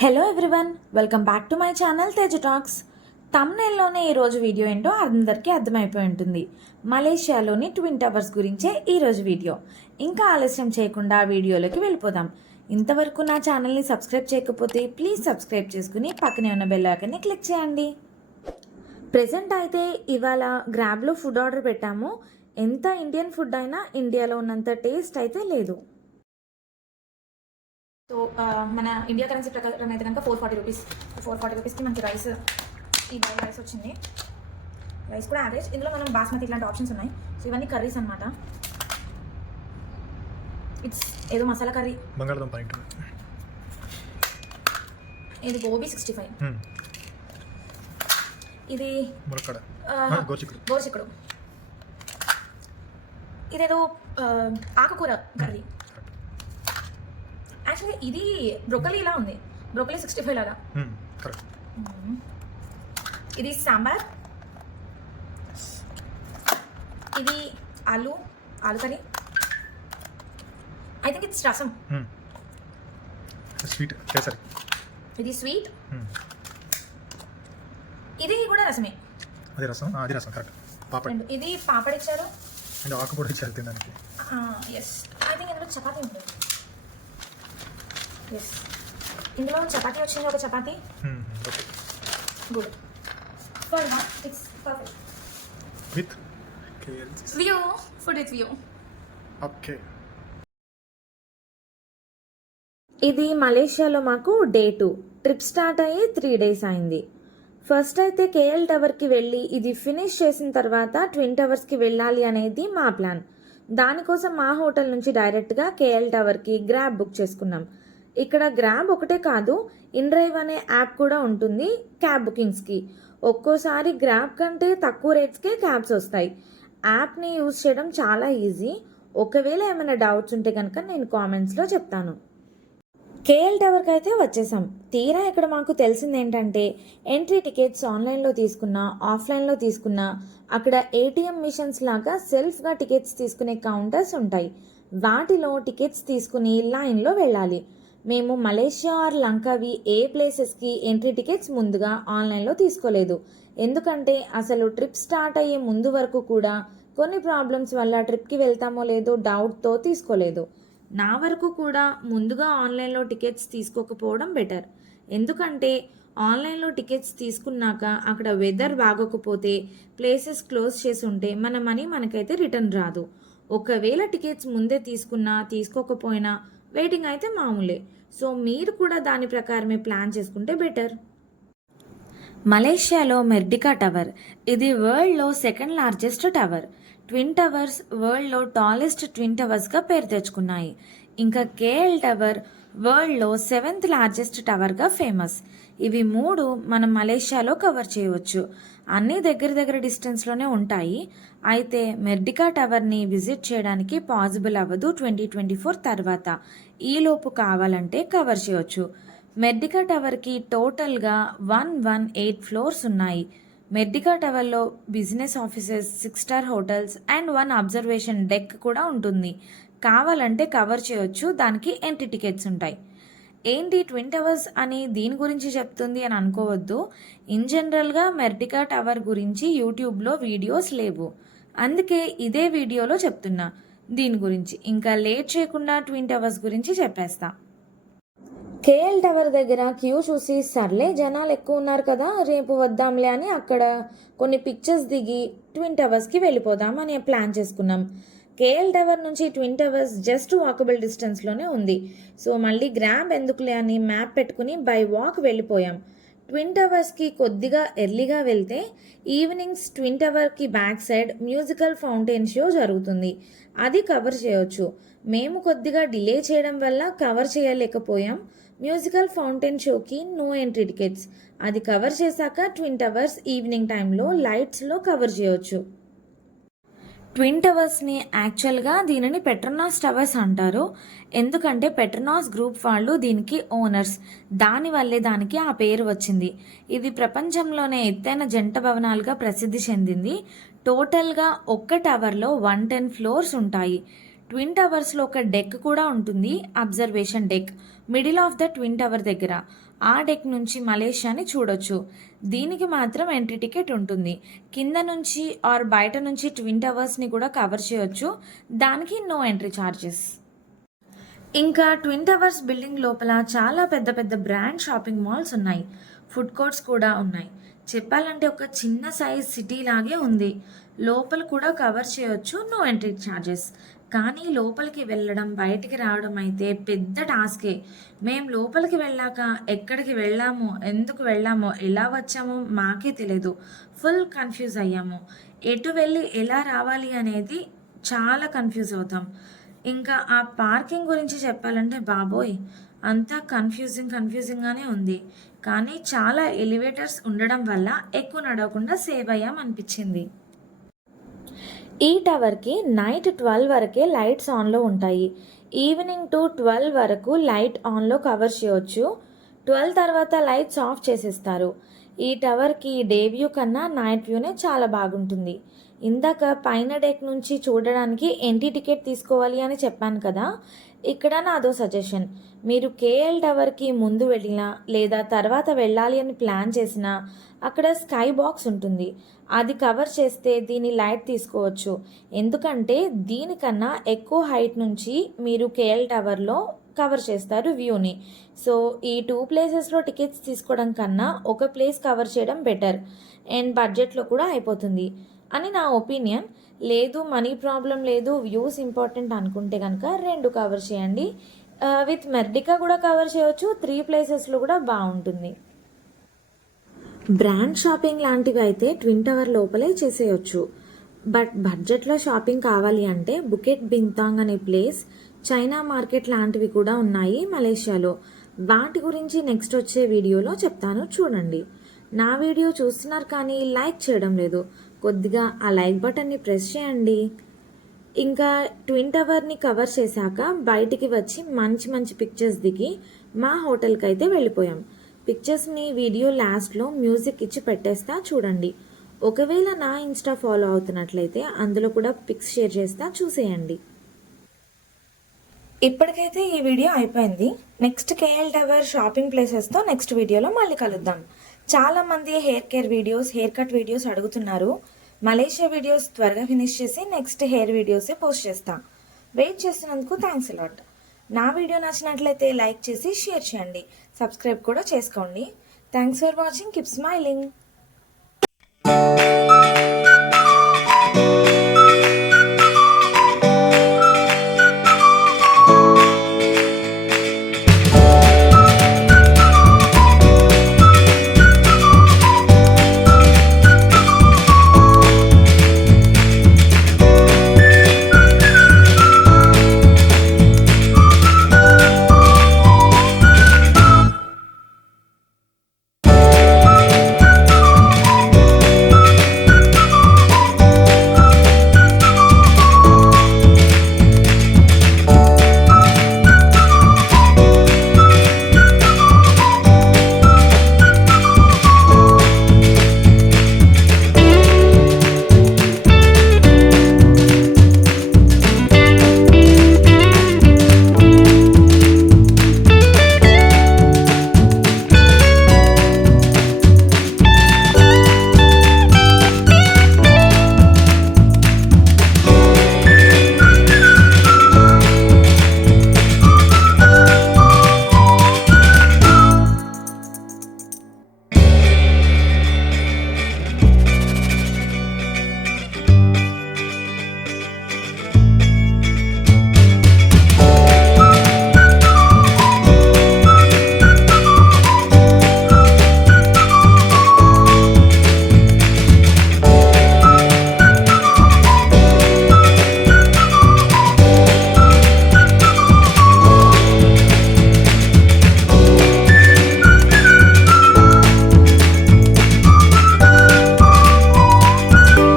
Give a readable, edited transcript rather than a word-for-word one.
Hello everyone, welcome back to my channel Teja talks. తమ్నైల్లోనే ఈరోజు video ఏంటో అందరికీ అర్థమైపోయి ఉంటుంది. మలేషియాలోని ట్విన్ టవర్స్ గురించే ఈరోజు వీడియో. ఇంకా ఆలస్యం చేయకుండా వీడియోలోకి వెళ్ళిపోదాం. ఇంతవరకు నా ఛానల్ని సబ్స్క్రైబ్ చేయకపోతే ప్లీజ్ సబ్స్క్రైబ్ చేసుకుని పక్కనే ఉన్న బెల్ ఐకాన్ని క్లిక్ చేయండి. ప్రెజెంట్ అయితే ఇవాళ గ్రాబ్లో ఫుడ్ ఆర్డర్ పెట్టాము. ఎంత ఇండియన్ ఫుడ్ అయినా ఇండియాలో ఉన్నంత టేస్ట్ అయితే లేదు. సో మన ఇండియా కరెన్సీ ప్రకారం అయితే కనుక 440 రూపీస్. 440 రూపీస్కి మనకి రైస్, ఈ బాయ్ రైస్ వచ్చింది. రైస్ కూడా యావరేజ్. ఇందులో మనం బాస్మతి ఇలాంటి ఆప్షన్స్ ఉన్నాయి. సో ఇవన్నీ కర్రీస్ అనమాట. ఇట్స్ ఏదో మసాలా కర్రీ, బంగాళదుంప, ఇది గోబీ 65, ఇది గోరుచిక్కుడు, ఇదేదో ఆకుకూర కర్రీ. యాక్చువల్లీ ఇది బ్రోకలీ ఇలా ఉంది, బ్రోకలీ 65 లాగా. ఇది సాంబార్, ఇది ఆలు కర్రీ. ఐ థింక్ ఇట్స్ రసం, స్వీట్ కేసరి. ఇది స్వీట్, ఇది కూడా రసమే. అది రసం కరెక్ట్. పాపడ్, ఇది పాపడ్ ఇచ్చారు అండ్ ఆకు కూడా ఇచ్చారు తినడానికి. ఎస్, ఐ థింక్ ఇందులో చపాతీ ఉంటుంది. ఎస్, ఇందులో చపాతీ వచ్చింది, ఒక chapati. Good, it's perfect with view, food with view. Okay, ఇది మలేషియాలో మాకు డే 2. ట్రిప్ స్టార్ట్ అయ్యి 3 days అయింది. ఫస్ట్ అయితే కేఎల్ టవర్కి వెళ్ళి ఇది ఫినిష్ చేసిన తర్వాత ట్విన్ టవర్స్కి వెళ్ళాలి అనేది మా ప్లాన్. దానికోసం మా హోటల్ నుంచి డైరెక్ట్గా కేఎల్ టవర్కి గ్రాబ్ బుక్ చేసుకున్నాం. ఇక్కడ గ్రాబ్ ఒకటే కాదు, ఇన్డ్రైవ్ అనే యాప్ కూడా ఉంటుంది క్యాబ్ బుకింగ్స్కి. ఒక్కోసారి గ్రాబ్ కంటే తక్కువ రేట్స్కే క్యాబ్స్ వస్తాయి. యాప్ని యూజ్ చేయడం చాలా ఈజీ. ఒకవేళ ఏమైనా డౌట్స్ ఉంటే కనుక నేను కామెంట్స్లో చెప్తాను. కేఎల్ టవర్కి అయితే వచ్చేసాం. తీరా ఇక్కడ మాకు తెలిసింది ఏంటంటే ఎంట్రీ టికెట్స్ ఆన్లైన్లో తీసుకున్నా, ఆఫ్లైన్లో తీసుకున్నా అక్కడ ఏటీఎం మిషన్స్ లాగా సెల్ఫ్గా టికెట్స్ తీసుకునే కౌంటర్స్ ఉంటాయి. వాటిలో టికెట్స్ తీసుకుని లైన్లో వెళ్ళాలి. మేము మలేషియా ఆర్ లంకావి ఏ ప్లేసెస్కి ఎంట్రీ టికెట్స్ ముందుగా ఆన్లైన్లో తీసుకోలేదు. ఎందుకంటే అసలు ట్రిప్ స్టార్ట్ అయ్యే ముందు వరకు కూడా కొన్ని ప్రాబ్లమ్స్ వల్ల ట్రిప్కి వెళ్తామో లేదో డౌట్తో తీసుకోలేదు. నా వరకు కూడా ముందుగా ఆన్లైన్లో టికెట్స్ తీసుకోకపోవడం బెటర్. ఎందుకంటే ఆన్లైన్లో టికెట్స్ తీసుకున్నాక అక్కడ వెదర్ బాగోకపోతే, ప్లేసెస్ క్లోజ్ చేసి ఉంటే మన మనీ మనకైతే రిటర్న్ రాదు. ఒకవేళ టికెట్స్ ముందే తీసుకున్నా తీసుకోకపోయినా వెయిటింగ్ అయితే మామూలే. సో మీరు కూడా దాని ప్రకారమే ప్లాన్ చేసుకుంటే బెటర్. మలేషియాలో మెర్డికా టవర్, ఇది వరల్డ్లో 2nd largest tower. Twin towers వరల్డ్లో టాలెస్ట్ ట్విన్ టవర్స్గా పేరు తెచ్చుకున్నాయి. ఇంకా కేఎల్ టవర్ వరల్డ్లో 7th లార్జెస్ట్ టవర్గా ఫేమస్. ఇవి 3 మనం మలేషియాలో కవర్ చేయవచ్చు. అన్నీ దగ్గర డిస్టెన్స్లోనే ఉంటాయి. అయితే మెర్డికా టవర్ని విజిట్ చేయడానికి పాసిబుల్ అవ్వదు 2024 తర్వాత. ఈలోపు కావాలంటే కవర్ చేయవచ్చు. మెర్డికా టవర్కి టోటల్గా 118 ఫ్లోర్స్ ఉన్నాయి. మెర్డికా టవర్లో business offices, 6 star hotels and 1 observation deck కూడా ఉంటుంది. కావాలంటే కవర్ చేయొచ్చు. దానికి ఎంట్రీ టికెట్స్ ఉంటాయి. ఏంటి ట్విన్ టవర్స్ అని దీని గురించి చెప్తుంది అని అనుకోవద్దు. ఇన్ జనరల్గా మెర్డికా టవర్ గురించి యూట్యూబ్లో వీడియోస్ లేవు, అందుకే ఇదే వీడియోలో చెప్తున్నా దీని గురించి. ఇంకా లేట్ చేయకుండా ట్విన్ టవర్స్ గురించి చెప్పేస్తా. కేఎల్ టవర్ దగ్గర క్యూ చూసి సర్లే జనాలు ఎక్కువ ఉన్నారు కదా, రేపు వద్దాంలే అని అక్కడ కొన్ని పిక్చర్స్ దిగి ట్విన్ టవర్స్కి వెళ్ళిపోదాం అని ప్లాన్ చేసుకున్నాం. కేఎల్ టవర్ నుంచి ట్విన్ టవర్స్ జస్ట్ వాకబుల్ డిస్టెన్స్లోనే ఉంది. సో మళ్ళీ గ్రాబ్ ఎందుకులే అని మ్యాప్ పెట్టుకుని బై వాక్ వెళ్ళిపోయాం. ట్విన్ టవర్స్కి కొద్దిగా ఎర్లీగా వెళ్తే ఈవినింగ్స్ ట్విన్ టవర్కి back side musical fountain show జరుగుతుంది. అది కవర్ చేయొచ్చు. మేము కొద్దిగా డిలే చేయడం వల్ల కవర్ చేయలేకపోయాం. మ్యూజికల్ ఫౌంటైన్ షోకి నో ఎంట్రీ టికెట్స్. అది కవర్ చేశాక ట్విన్ టవర్స్ ఈవినింగ్ టైంలో లైట్స్లో కవర్ చేయొచ్చు. ట్విన్ టవర్స్ని యాక్చువల్గా దీనిని పెట్రోనాస్ టవర్స్ అంటారు. ఎందుకంటే పెట్రోనాస్ గ్రూప్ వాళ్ళు దీనికి ఓనర్స్. దానివల్లే దానికి ఆ పేరు వచ్చింది. ఇది ప్రపంచంలోనే ఎత్తైన జంట భవనాలుగా ప్రసిద్ధి చెందింది. టోటల్గా ఒక్క టవర్లో 110 ఫ్లోర్స్ ఉంటాయి. ట్విన్ టవర్స్లో ఒక డెక్ కూడా ఉంటుంది, observation deck, middle of the twin tower దగ్గర. ఆ డెక్ నుంచి మలేషియాని చూడొచ్చు. దీనికి మాత్రం ఎంట్రీ టికెట్ ఉంటుంది. కింద నుంచి ఆర్ బయట నుంచి ట్విన్ టవర్స్ని కూడా కవర్ చేయొచ్చు. దానికి నో ఎంట్రీ ఛార్జెస్. ఇంకా ట్విన్ టవర్స్ బిల్డింగ్ లోపల చాలా పెద్ద పెద్ద బ్రాండ్ షాపింగ్ మాల్స్ ఉన్నాయి. ఫుడ్ కోర్ట్స్ కూడా ఉన్నాయి. చెప్పాలంటే ఒక చిన్న సైజ్ సిటీ లాగే ఉంది. లోపల కూడా కవర్ చేయొచ్చు, నో ఎంట్రీ ఛార్జెస్. కానీ లోపలికి వెళ్ళడం బయటికి రావడం అయితే పెద్ద టాస్కే. మేము లోపలికి వెళ్ళాక ఎక్కడికి వెళ్ళామో, ఎందుకు వెళ్ళామో, ఎలా వచ్చామో మాకే తెలియదు. ఫుల్ కన్ఫ్యూజ్ అయ్యాము. ఎటు వెళ్ళి ఎలా రావాలి అనేది చాలా కన్ఫ్యూజ్ అవుతాం. ఇంకా ఆ పార్కింగ్ గురించి చెప్పాలంటే బాబోయ్, అంతా కన్ఫ్యూజింగ్గానే ఉంది. కానీ చాలా ఎలివేటర్స్ ఉండడం వల్ల ఎక్కువ నడవకుండా సేవ్ అయ్యాం అనిపించింది. ఈ టవర్కి నైట్ 12 వరకే లైట్స్ ఆన్లో ఉంటాయి. ఈవినింగ్ టు 12 వరకు లైట్ ఆన్లో కవర్ చేయొచ్చు. 12 తర్వాత లైట్స్ ఆఫ్ చేసేస్తారు. ఈ టవర్కి డే వ్యూ కన్నా నైట్ వ్యూనే చాలా బాగుంటుంది. ఇందాక పైన డెక్ నుంచి చూడడానికి ఎంట్రీ టికెట్ తీసుకోవాలి అని చెప్పాను కదా, ఇక్కడ నాదో సజెషన్. మీరు కేఎల్ టవర్కి ముందు వెళ్ళినా లేదా తర్వాత వెళ్ళాలి అని ప్లాన్ చేసినా అక్కడ స్కై బాక్స్ ఉంటుంది. అది కవర్ చేస్తే దీని లైట్ తీసుకోవచ్చు. ఎందుకంటే దీనికన్నా ఎక్కువ హైట్ నుంచి మీరు కేఎల్ టవర్లో కవర్ చేస్తారు వ్యూని. సో ఈ 2 ప్లేసెస్లో టికెట్స్ తీసుకోవడం కన్నా ఒక ప్లేస్ కవర్ చేయడం బెటర్ అండ్ బడ్జెట్లో కూడా అయిపోతుంది అని నా ఒపీనియన్. లేదు మనీ ప్రాబ్లం లేదు, వ్యూస్ ఇంపార్టెంట్ అనుకుంటే కనుక 2 కవర్ చేయండి. విత్ మెర్డికా కూడా కవర్ చేయొచ్చు. 3 ప్లేసెస్లో కూడా బాగుంటుంది. బ్రాండ్ షాపింగ్ లాంటివి అయితే ట్విన్ టవర్ లోపలే చేసేయచ్చు. బట్ బడ్జెట్లో షాపింగ్ కావాలి అంటే బుకెట్ బింతాంగ్ అనే ప్లేస్, చైనా మార్కెట్ లాంటివి కూడా ఉన్నాయి మలేషియాలో. వాటి గురించి నెక్స్ట్ వచ్చే వీడియోలో చెప్తాను, చూడండి. నా వీడియో చూస్తున్నారు కానీ లైక్ చేయడం లేదు. కొద్దిగా ఆ లైక్ బటన్ని ప్రెస్ చేయండి. ఇంకా ట్విన్ టవర్ని కవర్ చేశాక బయటికి వచ్చి మంచి మంచి పిక్చర్స్ దిగి మా హోటల్కి అయితే వెళ్ళిపోయాం. పిక్చర్స్ని వీడియో లాస్ట్లో మ్యూజిక్ ఇచ్చి పెట్టేస్తా, చూడండి. ఒకవేళ నా ఇన్స్టా ఫాలో అవుతున్నట్లయితే అందులో కూడా పిక్స్ షేర్ చేస్తా, చూసేయండి. ఇప్పటికైతే ఈ వీడియో అయిపోయింది. నెక్స్ట్ కేఎల్ టవర్ షాపింగ్ ప్లేసెస్తో నెక్స్ట్ వీడియోలో మళ్ళీ కలుద్దాం. చాలామంది hair care videos, hair cut videos అడుగుతున్నారు. మలేషియా వీడియోస్ త్వరగా ఫినిష్ చేసి నెక్స్ట్ హెయిర్ వీడియోసే పోస్ట్ చేస్తా. వెయిట్ చేస్తున్నందుకు థ్యాంక్స్ అలాట్. నా వీడియో నచ్చినట్లయితే లైక్ చేసి షేర్ చేయండి. సబ్స్క్రైబ్ కూడా చేసుకోండి. Thanks for watching. Keep smiling.